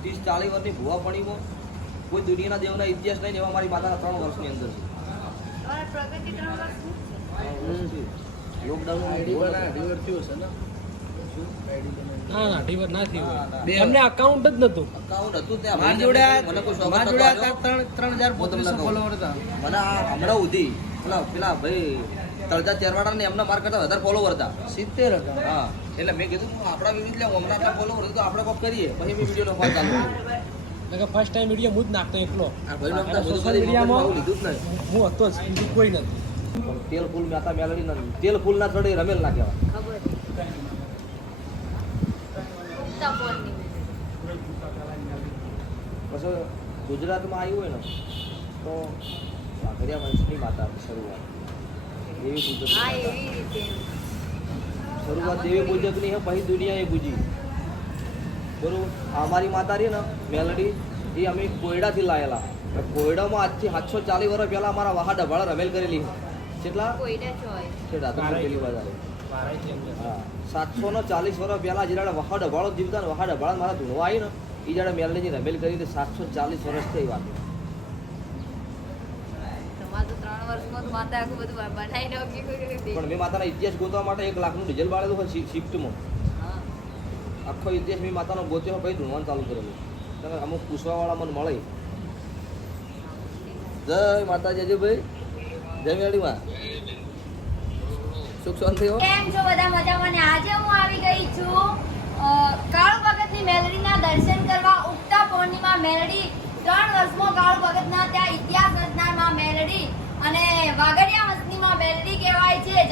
ત્રીસ ચાલીસ વર્ષની ભૂવા પણીમાં કોઈ દુનિયાના દેવના ઇતિહાસ નહીં ને એવા મારી માતા ત્રણ વર્ષની અંદર છે? લોકડાઉન અકાઉન્ટ જ નતું. અકાઉન્ટ હતું ત્યાં. જોડે મને કોઈ. ત્રણ ત્રણ હજાર મને હમણાં સુધી પેલા ભાઈ તળજા ચેરવાડા ને એમના માર કરતા વધારે ફોલોવર હતા. સિત્તેર હતા. હા એટલે મેં કીધું આપણા વિવિધ લે હમણાં આટલા ફોલોવર તો આપણે કોક કરીએ. પછી મેં વીડિયો લખવા ચાલુ કર્યું. ફર્સ્ટ ટાઈમ વીડિયો હું જ નાખતો એકલો. સોશિયલ ભાઈનો બાકીના બધું social ખાલી media માં લીધું જ નહીં. હું હતો જ બીજું કોઈ નથી. તેલ ફૂલ માતા મેલડી નથી તેલ ફૂલ ના ચડે રમેલ ના કહેવાય. પછી ગુજરાતમાં આવ્યું હોય ને તો વાઘરિયા વંશની માતા શરૂઆત. દેવી પૂજક હા એવી રીતે. શરૂઆત દેવી પૂજકની હે પછી દુનિયા એ પૂજી. બરોબર? આ અમારી માતા રહી ને મેલડી એ અમે કોયડાથી લાયેલા. કોયડામાં આજથી સાતસો ચાલીસ વર્ષ પહેલા અમારા વાહા ડભાળા રમેલ કરેલી છે કેટલા? છે રાધનપુર પેલી બાજુ. હા. સાતસો ને ચાલીસ વર્ષ પહેલા જ્યારે વાહા ડભાળો જીવતા ને વાહા ડભાળા મારા ધૂણવા આવી ને એ જ્યારે મેલડીની રમેલ કરી સાતસો ચાલીસ વર્ષ થઈ વાત તમારે તો ત્રણ વર્ષમાં તો માતા આખું બધું બનાવી કોઈ પણ મેં માતાના ઇતિહાસ ગોતવા માટે એક લાખનું ડીઝલ બાળેલું હોય શિફ્ટમાં. આખો ઇતિહાસ મેં માતાનો ગોત્યો પછી ધૂણવાનું ચાલુ કરેલું. તમે અમુક પૂછવાવાળા મને મળે. જય માતાજી અજયભાઈ જય મેળીમાં. સુખ શાંતિ હો. કેમ છો બધા મજામાં? ને આજે હું આવી ગઈ છું કાળુ ભગતની મેલડીના દર્શન કરવા ઉગતા પૂર્ણિમા મેલડી. ત્રણ વર્ષમાં કાળુ ભગતના ત્યાં ઇતિહાસ રચનારમાં મેલડી.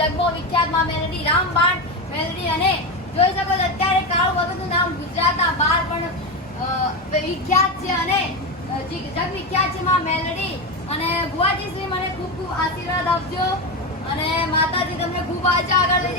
જગમો વિખ્યાતમાં મેલડી રામબાણ, મેલડી અને જોઈ શકો છો, અત્યારે કાળુ ભગતનું નામ ગુજરાતના બહાર પણ વિખ્યાત છે અને જગ વિખ્યાત છે માં મેલડી. અને ભુવાજી શ્રી મને ખૂબ ખૂબ આશીર્વાદ આપજો. અને માતાજી તમને ખૂબ આજે આગળ લઈ